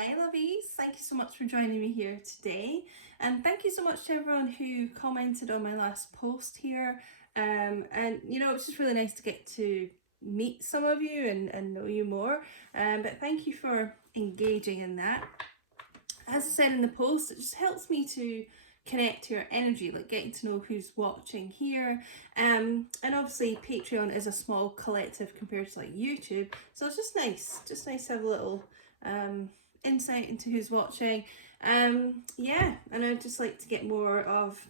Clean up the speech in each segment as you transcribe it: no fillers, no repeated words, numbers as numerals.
Hi lovies, thank you so much for joining me here today, and thank you so much to everyone who commented on my last post here. And you know, it's just really nice to get to meet some of you and know you more, but thank you for engaging in that. As I said in the post, it just helps me to connect to your energy, like getting to know who's watching here. And obviously Patreon is a small collective compared to like YouTube, so it's just nice to have a little insight into who's watching. Yeah, and I'd just like to get more of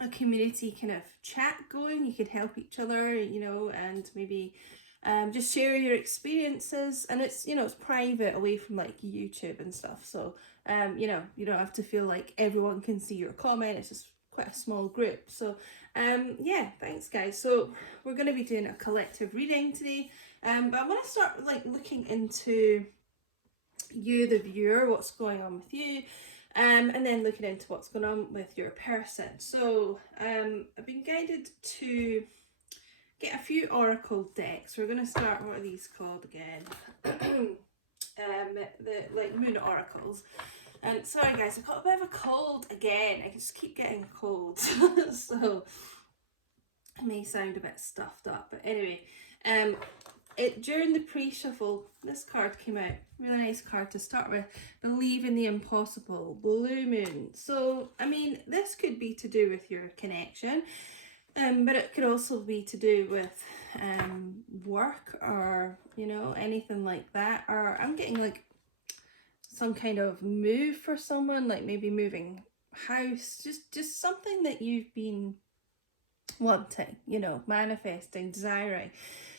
a community kind of chat going. You could help each other, you know, and maybe just share your experiences, and it's, you know, it's private away from like YouTube and stuff, so you know, you don't have to feel like everyone can see your comment. It's just quite a small group. So yeah, thanks guys. So we're going to be doing a collective reading today, but I want to start with like looking into you, the viewer, what's going on with you, and then looking into what's going on with your person. So I've been guided to get a few oracle decks. We're going to start, what are these called again? The like moon oracles. And sorry guys, I've got a bit of a cold again. I just keep getting a cold, so I may sound a bit stuffed up. But anyway, during the pre-shuffle, this card came out. Really nice card to start with. Believe in the impossible. Blue moon. So I mean, this could be to do with your connection. But it could also be to do with work, or, you know, anything like that. Or I'm getting like some kind of move for someone, like maybe moving house, just something that you've been wanting, you know, manifesting, desiring.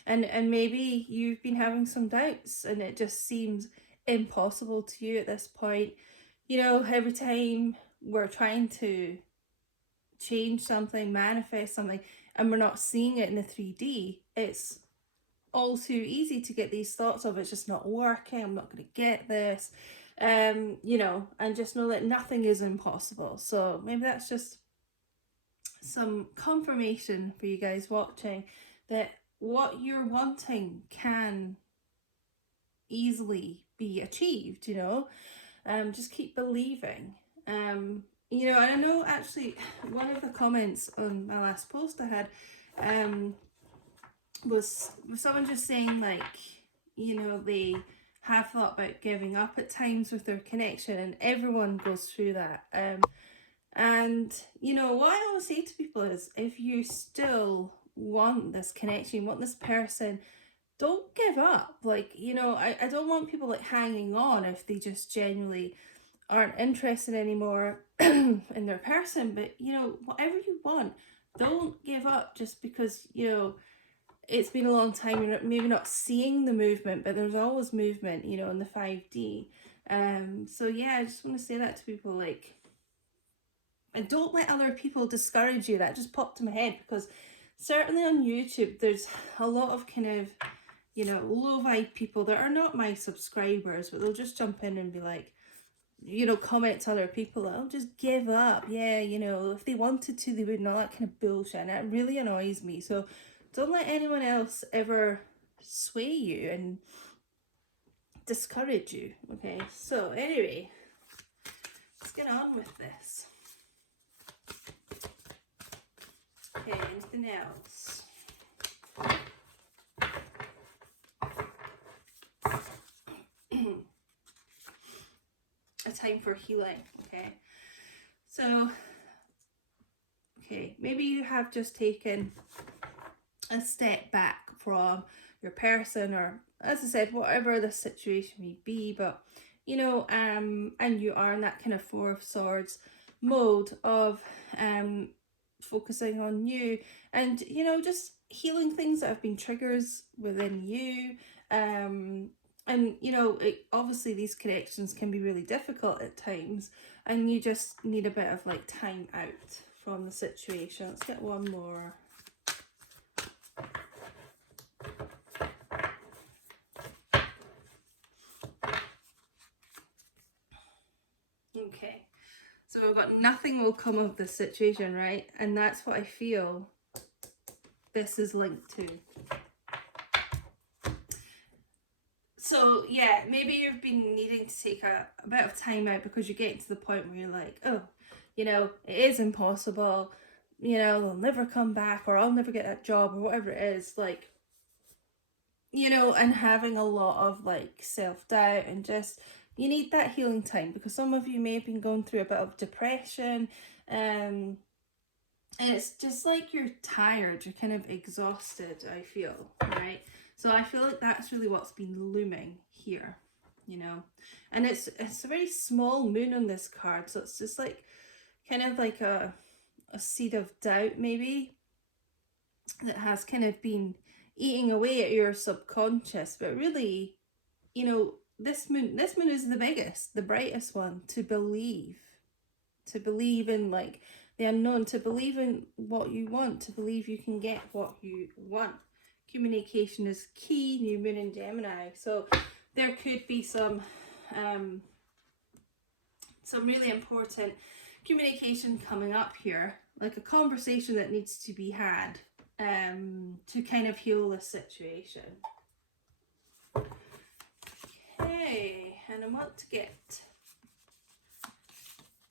And maybe you've been having some doubts and it just seems impossible to you at this point. You know, every time we're trying to change something, manifest something, and we're not seeing it in the 3D, it's all too easy to get these thoughts of it's just not working, I'm not going to get this, you know, and just know that nothing is impossible. So maybe that's just some confirmation for you guys watching that what you're wanting can easily be achieved, you know. Just keep believing. You know, and I know actually one of the comments on my last post I had was someone just saying, like, you know, they have thought about giving up at times with their connection, and everyone goes through that. And you know, what I always say to people is, if you still want this connection, want this person, don't give up. Like, you know, I don't want people like hanging on if they just genuinely aren't interested anymore in their person. But you know, whatever you want, don't give up just because, you know, it's been a long time, you're maybe not seeing the movement, but there's always movement, you know, in the 5D. So yeah, I just want to say that to people, like, and don't let other people discourage you. That just popped in my head, because certainly on YouTube there's a lot of kind of, you know, low vibe people that are not my subscribers, but they'll just jump in and be like, you know, comment to other people that, oh, just give up. Yeah, you know, if they wanted to, they would, and all that kind of bullshit. And it really annoys me. So don't let anyone else ever sway you and discourage you. Okay, so anyway, let's get on with this. Okay, anything else? A time for healing. Okay, so okay, maybe you have just taken a step back from your person, or, as I said, whatever the situation may be, but you know, and you are in that kind of Four of Swords mode of focusing on you, and you know, just healing things that have been triggers within you. And you know, obviously these connections can be really difficult at times, and you just need a bit of like time out from the situation. Let's get one more. Okay, so we've got nothing will come of this situation, right? And that's what I feel this is linked to. So yeah, maybe you've been needing to take a bit of time out because you're getting to the point where you're like, oh, you know, it is impossible, you know, they'll never come back, or I'll never get that job, or whatever it is, like, you know, and having a lot of like self-doubt, and just, you need that healing time, because some of you may have been going through a bit of depression, and it's just like you're tired, you're kind of exhausted, I feel, right? So I feel like that's really what's been looming here, you know. And it's a very small moon on this card, so it's just like kind of like a seed of doubt maybe that has kind of been eating away at your subconscious. But really, you know, this moon is the biggest, the brightest one, to believe in like the unknown, to believe in what you want, to believe you can get what you want. Communication is key, new moon in Gemini. So there could be some really important communication coming up here, like a conversation that needs to be had to kind of heal this situation. Okay, and I want to get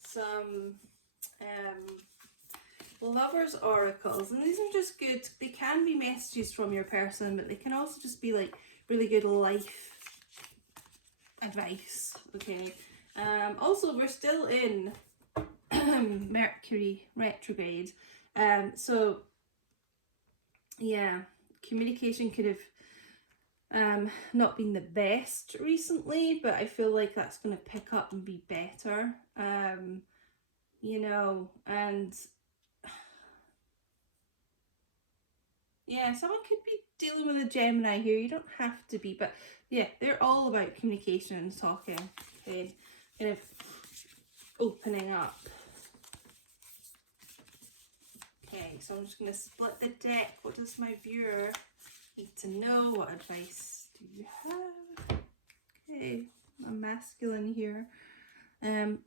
some lovers oracles, and these are just good. They can be messages from your person, but they can also just be like really good life advice. Okay. Also, we're still in Mercury retrograde, so yeah, communication could have not been the best recently, but I feel like that's going to pick up and be better. You know, and yeah, someone could be dealing with a Gemini here. You don't have to be, but yeah, they're all about communication and talking. Okay, kind of opening up. Okay, so I'm just going to split the deck. What does my viewer need to know? What advice do you have? Okay, I'm masculine here.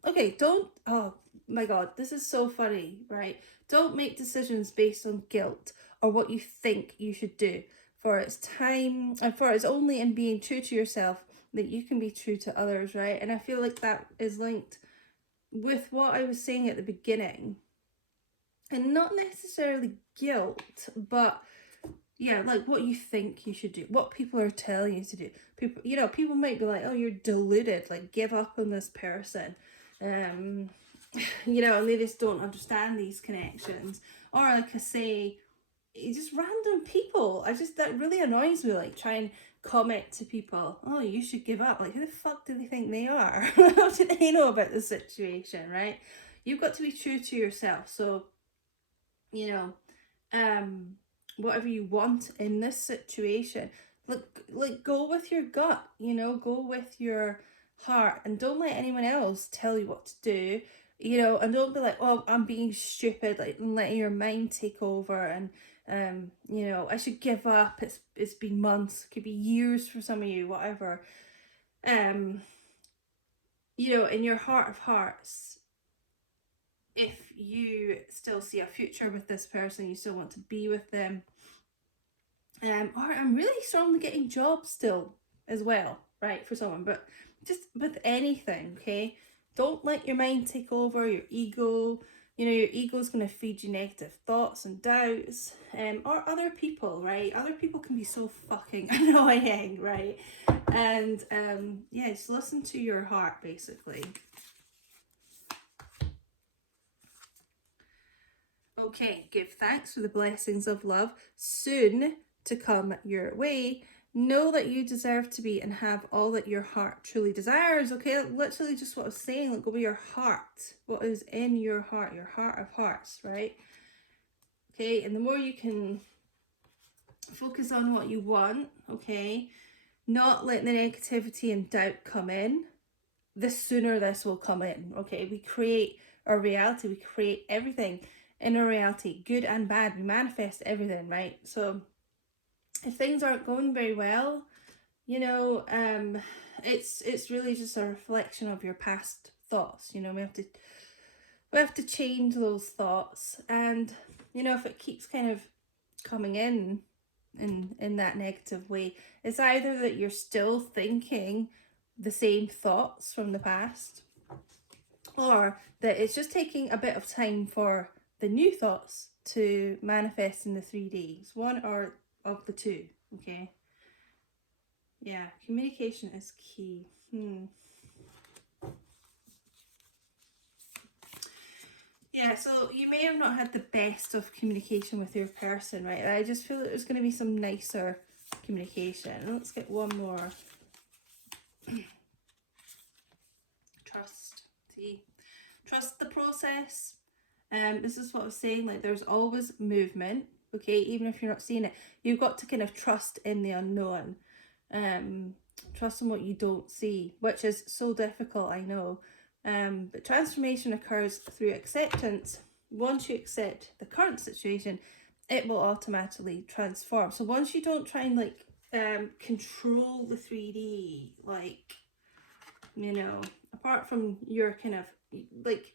Okay, don't, oh my god, this is so funny, right? Don't make decisions based on guilt or what you think you should do. For it's time, and for it's only in being true to yourself that you can be true to others, right? And I feel like that is linked with what I was saying at the beginning. And not necessarily guilt, but yeah, like what you think you should do, what people are telling you to do. People, you know, people might be like, oh, you're deluded, like give up on this person. You know, and they just don't understand these connections. Or like I say, just random people. That really annoys me, like try and comment to people, oh, you should give up. Like, who the fuck do they think they are? How do they know about the situation, right? You've got to be true to yourself. So, you know, whatever you want in this situation, like go with your gut, you know, go with your heart, and don't let anyone else tell you what to do, you know. And don't be like, oh, I'm being stupid, like letting your mind take over, and you know, I should give up. It's been months, it could be years for some of you, whatever. You know, in your heart of hearts, if you still see a future with this person, you still want to be with them, or I'm really strongly getting jobs still as well, right, for someone. But just with anything, okay, don't let your mind take over, your ego. You know, your ego's going to feed you negative thoughts and doubts, or other people, right? Other people can be so fucking annoying, right? And yeah, just listen to your heart, basically. Okay, give thanks for the blessings of love soon to come your way. Know that you deserve to be and have all that your heart truly desires. Okay, literally just what I was saying, like go with your heart. What is in your heart of hearts, right? Okay, and the more you can focus on what you want, okay, not letting the negativity and doubt come in, the sooner this will come in. Okay, we create our reality, we create everything in our reality, good and bad. We manifest everything, right? So if things aren't going very well, you know, it's really just a reflection of your past thoughts. You know, we have to change those thoughts. And you know, if it keeps kind of coming in, in that negative way. It's either that you're still thinking the same thoughts from the past, or that it's just taking a bit of time for the new thoughts to manifest in the 3Ds. One or of the two, okay? Yeah, communication is key. Yeah, so you may have not had the best of communication with your person, right? I just feel that there's going to be some nicer communication. Let's get one more. Trust. See? Trust the process. This is what I was saying, like there's always movement, okay, even if you're not seeing it. You've got to kind of trust in the unknown. Trust in what you don't see, which is so difficult, I know. But transformation occurs through acceptance. Once you accept the current situation, it will automatically transform. So once you don't try and like control the 3D, like, you know, apart from your kind of like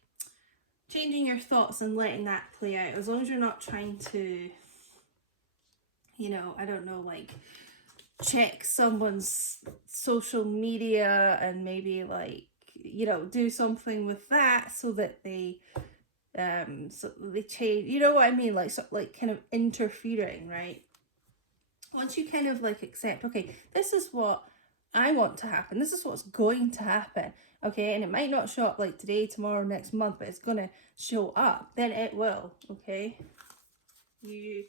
changing your thoughts and letting that play out, as long as you're not trying to, you know, I don't know, like check someone's social media and maybe like, you know, do something with that so that they change, you know what I mean, like so, like kind of interfering, right? Once you kind of like accept, okay, this is what I want to happen, this is what's going to happen, okay, and it might not show up like today, tomorrow, next month, but it's gonna show up, then it will, okay? You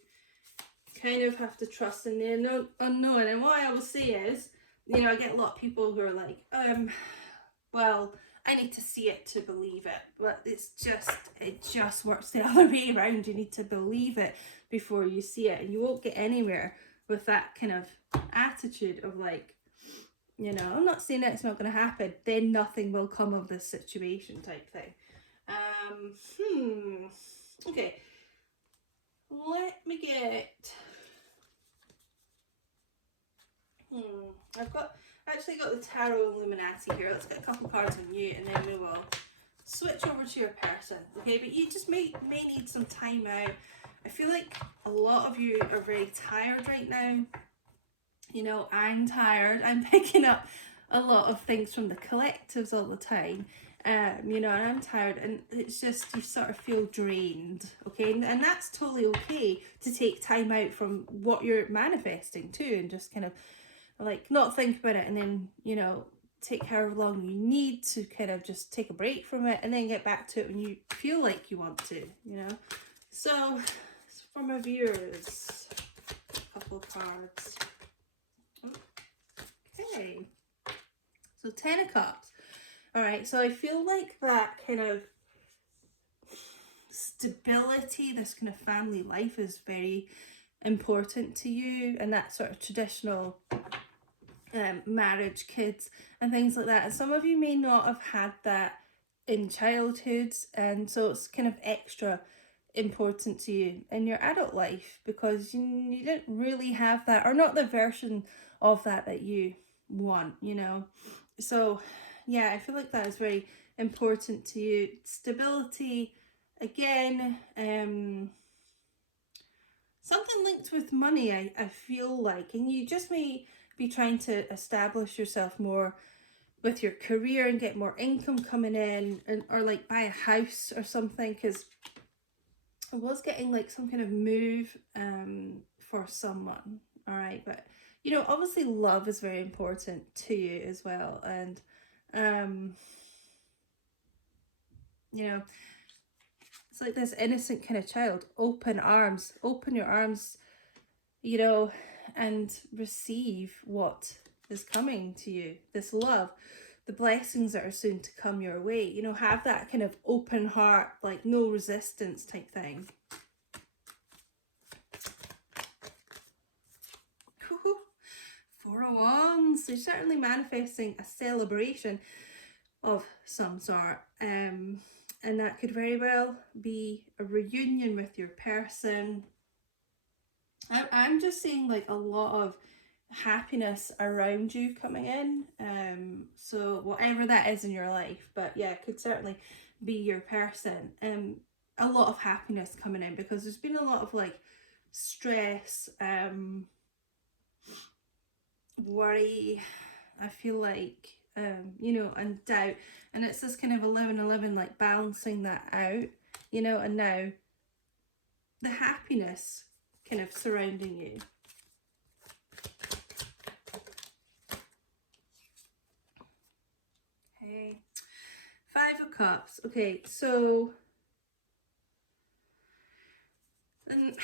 kind of have to trust in the unknown. And what I will say is, you know, I get a lot of people who are like, well, I need to see it to believe it. But it just works the other way around. You need to believe it before you see it. And you won't get anywhere with that kind of attitude of like, you know, I'm not saying it's not going to happen, then nothing will come of this situation type thing. Okay. Let me get... I've actually got the Tarot Illuminati here. Let's get a couple cards on you and then we will switch over to your person. Okay, but you just may need some time out. I feel like a lot of you are very tired right now. You know, I'm tired. I'm picking up a lot of things from the collectives all the time. You know, and I'm tired, and it's just you sort of feel drained, okay? And that's totally okay to take time out from what you're manifesting too, and just kind of like not think about it, and then, you know, take however long you need to kind of just take a break from it, and then get back to it when you feel like you want to, you know? So for my viewers, a couple of cards. Okay, so 10 of Cups. All right, so I feel like that kind of stability, this kind of family life is very important to you, and that sort of traditional marriage, kids and things like that. And some of you may not have had that in childhood, and so it's kind of extra important to you in your adult life because you didn't really have that, or not the version of that you want, you know. So yeah, I feel like that is very important to you. Stability, again, something linked with money, I feel like, and you just may be trying to establish yourself more with your career and get more income coming in, and or like buy a house or something, because I was getting like some kind of move for someone. All right, but you know, obviously love is very important to you as well, and you know, it's like this innocent kind of child. Open arms, open your arms, you know, and receive what is coming to you, this love, the blessings that are soon to come your way. You know, have that kind of open heart, like no resistance type thing. Four of Wands. You're certainly manifesting a celebration of some sort, and that could very well be a reunion with your person. I'm just seeing like a lot of happiness around you coming in, so whatever that is in your life, but yeah, it could certainly be your person. A lot of happiness coming in because there's been a lot of like stress, worry, I feel like, you know, and doubt. And it's this kind of 11-11, like balancing that out, you know, and now the happiness kind of surrounding you. Okay, 5 of Cups. Okay, so and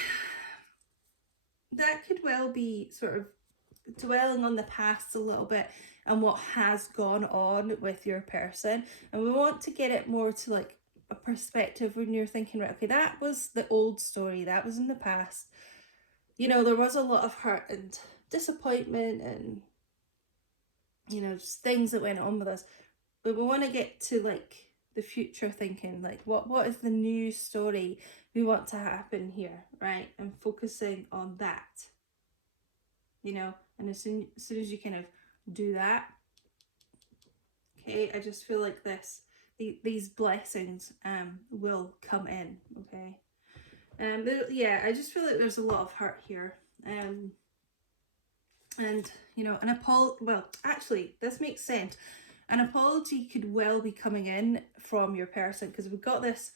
that could well be sort of dwelling on the past a little bit and what has gone on with your person, and we want to get it more to like a perspective when you're thinking, right, okay, that was the old story, that was in the past, you know, there was a lot of hurt and disappointment and, you know, just things that went on with us, but we want to get to like the future thinking, like what is the new story we want to happen here, right? And focusing on that, you know, and as soon as you kind of do that, okay, I just feel like these blessings will come in, okay. Yeah, I just feel like there's a lot of hurt here, and you know, well, actually, this makes sense. An apology could well be coming in from your person, because we've got this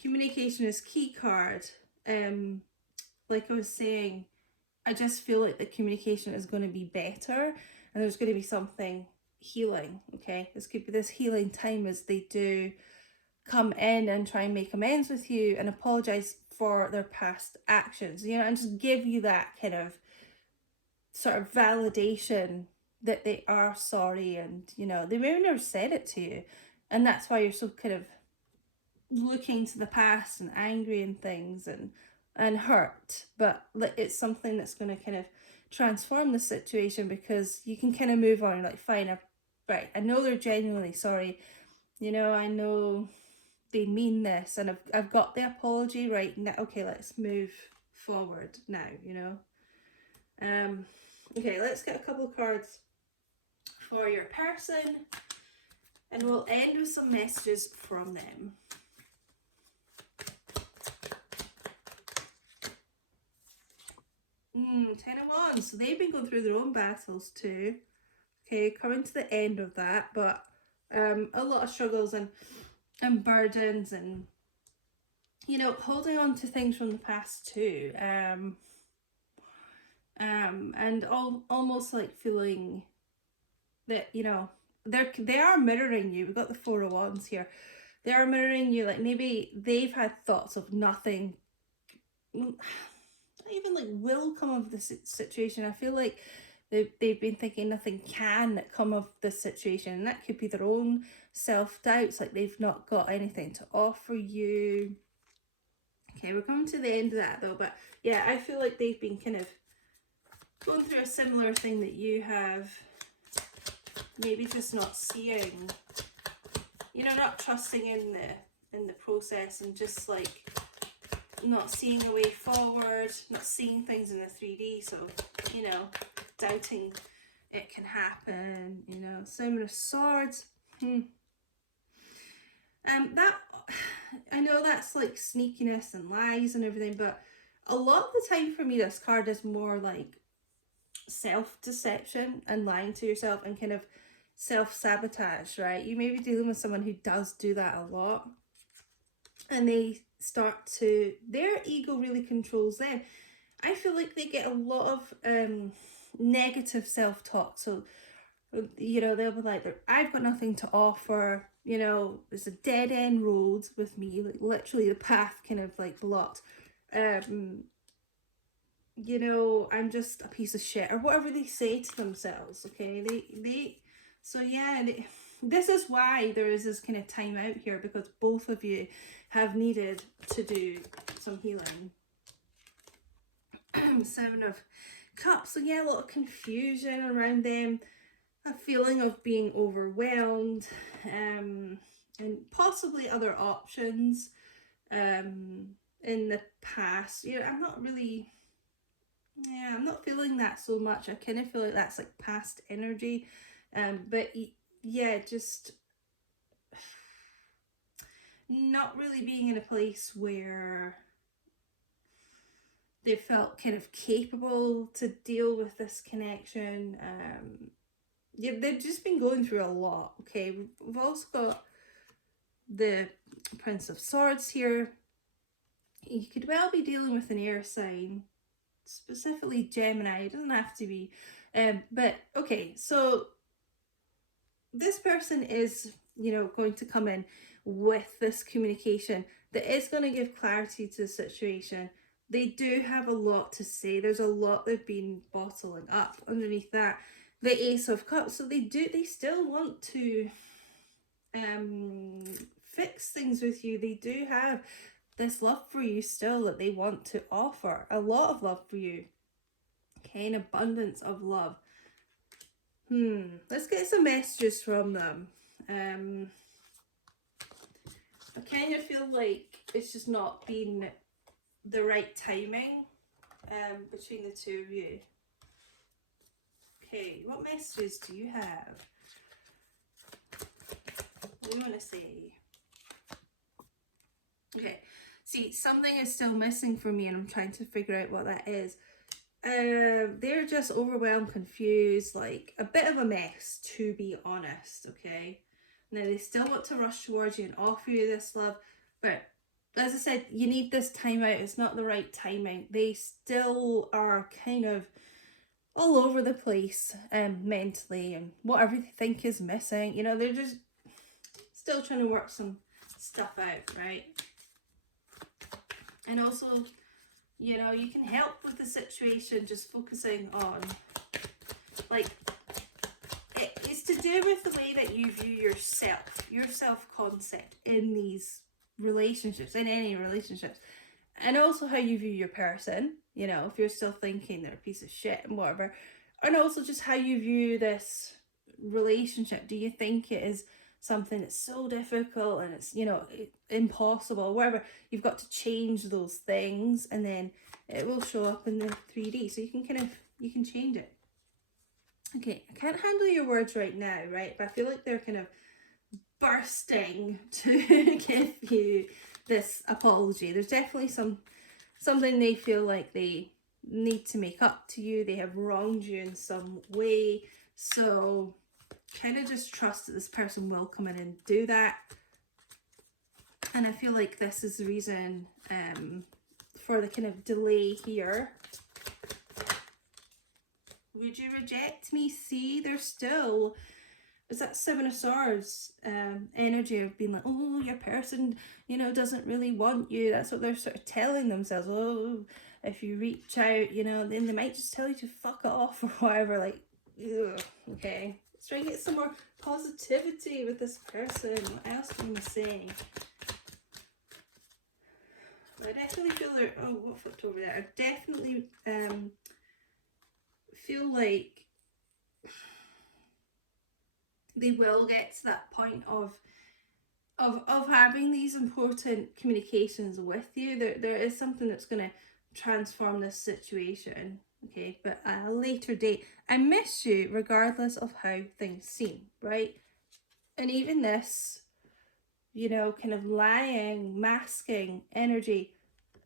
communication is key card. Like I was saying, I just feel like the communication is going to be better, and there's going to be something healing, okay? This could be this healing time as they do come in and try and make amends with you and apologize for their past actions, you know, and just give you that kind of sort of validation that they are sorry, and, you know, they maybe never said it to you, and that's why you're so kind of looking to the past and angry and things and hurt, but it's something that's going to kind of transform the situation, because you can kind of move on, like, fine, right, I know they're genuinely sorry, you know, I know they mean this, and I've got the apology right now, okay, let's move forward now, you know. Okay, let's get a couple of cards for your person, and we'll end with some messages from them. Ten of Wands. So they've been going through their own battles too. Okay, coming to the end of that, but a lot of struggles and burdens, and, you know, holding on to things from the past too. And almost like feeling that, you know, they are mirroring you. We've got the Four of Wands here. They are mirroring you. Like, maybe they've had thoughts of nothing, not even like will come of this situation. I feel like they've been thinking nothing can come of this situation, and that could be their own self-doubts, like they've not got anything to offer you. Okay, we're coming to the end of that though, but yeah, I feel like they've been kind of going through a similar thing that you have, maybe just not seeing, you know, not trusting in the process, and just like not seeing a way forward, not seeing things in the 3D, so, you know, doubting it can happen, you know. 7 of Swords. That, I know that's like sneakiness and lies and everything, but a lot of the time for me this card is more like self-deception and lying to yourself and kind of self-sabotage, right? You may be dealing with someone who does do that a lot, and they start to, their ego really controls them. I feel like they get a lot of negative self-talk, so, you know, they'll be like, I've got nothing to offer, you know, it's a dead end road with me, like literally the path kind of like blocked, you know, I'm just a piece of shit, or whatever they say to themselves, okay? They so yeah, this is why there is this kind of time out here, because both of you have needed to do some healing. 7 of Cups. So yeah, a lot of confusion around them, a feeling of being overwhelmed, and possibly other options in the past. You know, I'm not feeling that so much. I kind of feel like that's like past energy, but yeah, just not really being in a place where they felt kind of capable to deal with this connection. Yeah, they've just been going through a lot. Okay, we've also got the Prince of Swords here. You could well be dealing with an air sign, specifically Gemini. It doesn't have to be, but okay. So this person is, you know, going to come in with this communication that is going to give clarity to the situation. They do have a lot to say. There's a lot they've been bottling up underneath that. The Ace of Cups. So they still want to fix things with you. They do have this love for you still that they want to offer. A lot of love for you. Okay, an abundance of love. Let's get some messages from them. I kind of feel like it's just not been the right timing between the two of you. Okay, what messages do you have? What do you want to say? Okay, see, something is still missing for me and I'm trying to figure out what that is. They're just overwhelmed, confused, like a bit of a mess, to be honest, okay? Now, they still want to rush towards you and offer you this love, but as I said, you need this time out. It's not the right timing. They still are kind of all over the place mentally, and whatever they think is missing, you know, they're just still trying to work some stuff out, right? And also, you know, you can help with the situation just focusing on, like, it's to do with the way that you view yourself, your self-concept in these relationships, in any relationships, and also how you view your person, you know, if you're still thinking they're a piece of shit and whatever, and also just how you view this relationship. Do you think it is something that's so difficult and it's, you know, impossible, whatever? You've got to change those things and then it will show up in the 3D, so you can you can change it. Okay, I can't handle your words right now, right? But I feel like they're kind of bursting to give you this apology. There's definitely something they feel like they need to make up to you. They have wronged you in some way. So kind of just trust that this person will come in and do that. And I feel like this is the reason for the kind of delay here. Would you reject me? See, they're still, it's that Seven of Swords energy of being like, oh, your person, you know, doesn't really want you. That's what they're sort of telling themselves. Oh, if you reach out, you know, then they might just tell you to fuck off or whatever. Like, ugh, okay. Let's try and get some more positivity with this person. What else can we say? I definitely feel they're, oh, what flipped over there? I definitely feel like they will get to that point of having these important communications with you. There is something that's going to transform this situation, okay? But at a later date. I miss you regardless of how things seem, right? And even this, you know, kind of lying, masking energy,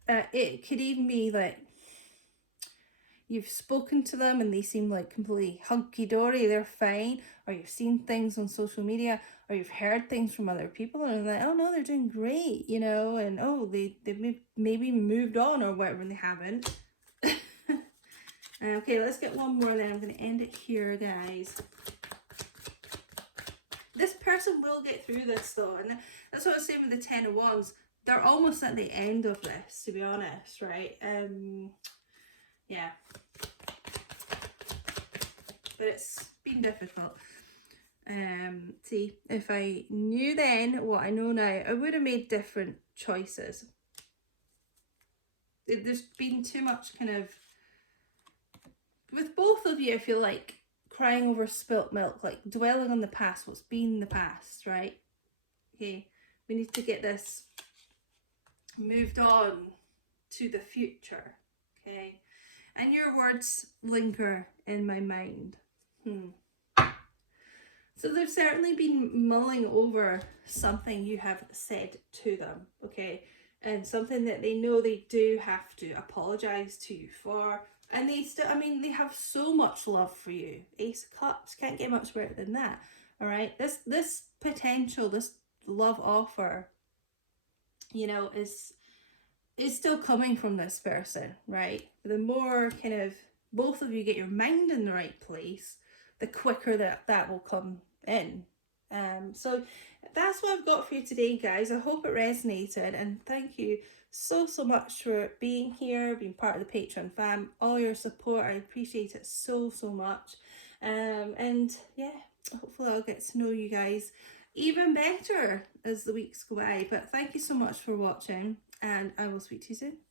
it could even be like you've spoken to them and they seem like completely hunky-dory, they're fine, or you've seen things on social media, or you've heard things from other people and like, oh no, they're doing great, you know, and oh, they've maybe moved on or whatever, and they haven't. Okay, let's get one more, then I'm going to end it here, guys. This person will get through this though, and that's what I was saying with the Ten of Wands. They're almost at the end of this, to be honest, right? Yeah. But it's been difficult. See, if I knew then what I know now, I would have made different choices. There's been too much kind of, with both of you, I feel like crying over spilt milk, like dwelling on the past, what's been the past, right? Okay, we need to get this moved on to the future, okay? And your words linger in my mind. So they've certainly been mulling over something you have said to them, okay? and something that they know they do have to apologise to you for. And they still, I mean, they have so much love for you. Ace of Cups, can't get much better than that. All right, this potential, this love offer, you know, is still coming from this person, right? The more kind of both of you get your mind in the right place, the quicker that will come in. So that's what I've got for you today, guys. I hope it resonated, and thank you so much for being here, being part of the Patreon fam, all your support. I appreciate it so much. And yeah, hopefully I'll get to know you guys even better as the weeks go by. But thank you so much for watching, and I will speak to you soon.